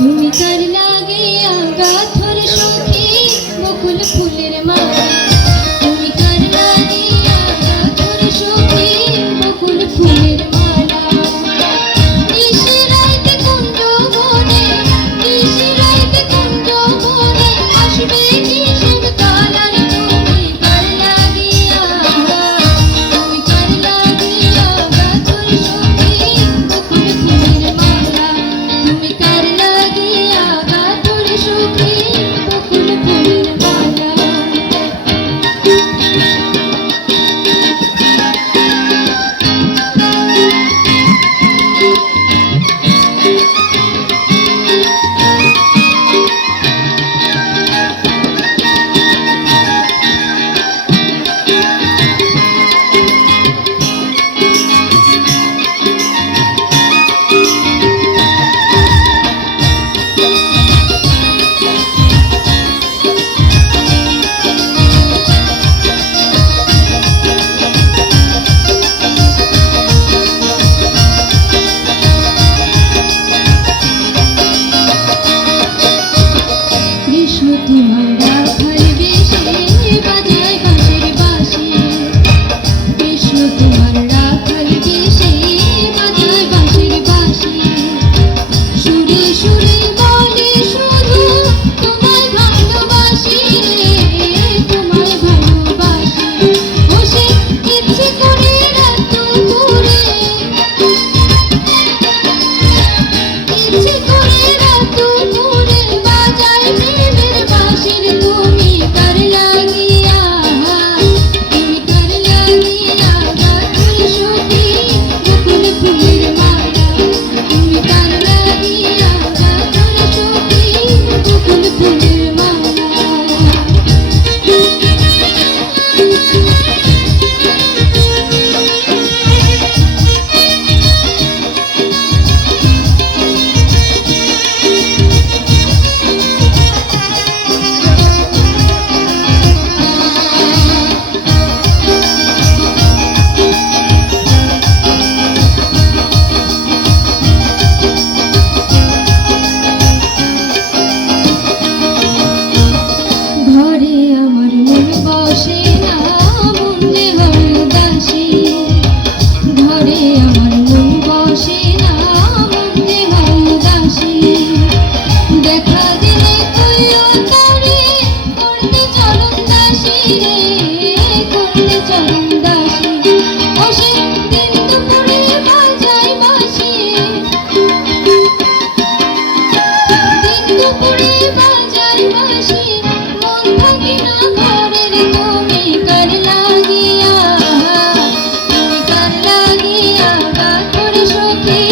তুমি কার লাগিয়া গাথর সখী বকুল ফুলের মালা তুমি কার লাগিয়া গাথর সখী বকুল ফুলের মালা নিশি রাইতে কুঞ্জ বনে নিশি রাইতে কুঞ্জ বনে আসবে নিষেধ কালার তুমি কার লাগিয়া গাথর সখী বকুল ফুলের মালা তুমি কার লাগিয়া গাথর সখী বকুল ফুলের মালা কৃষ্ণ তোমার রাখাল বেশে বাজায় বাঁশের বাঁশি কৃষ্ণ তোমার রাখাল বেশে বাজায় বাঁশের বাঁশি সুরে সুরে বলে শুধু তোমায় ভালোবাসি রে তোমায় ভালোবাসি বসে ইচ্ছে করে রাত করে ইচ্ছে করে রাত করে বাজায় প্রেমের বাঁশির তুমি কার লাগিয়া গাথর সখী বকুল ফুলের মালা তুমি কার লাগিয়া গাথর সখী বকুল ফুলের মালা ঘরে আমার মন বসে না মন যে হয় উদাসী ঘরে আমার মন বসে না মন যে হয় উদাসী দেখা দিলে তুইও তারে করতে চরণ দাসী রে করতে চরণ দাসী বসে দিন দুপুরে বাজায় বাঁশি দিন দুপুরে বাজায় বাঁশি মন থাকে না ঘরের তুমি কার লাগিয়া গাথর সখী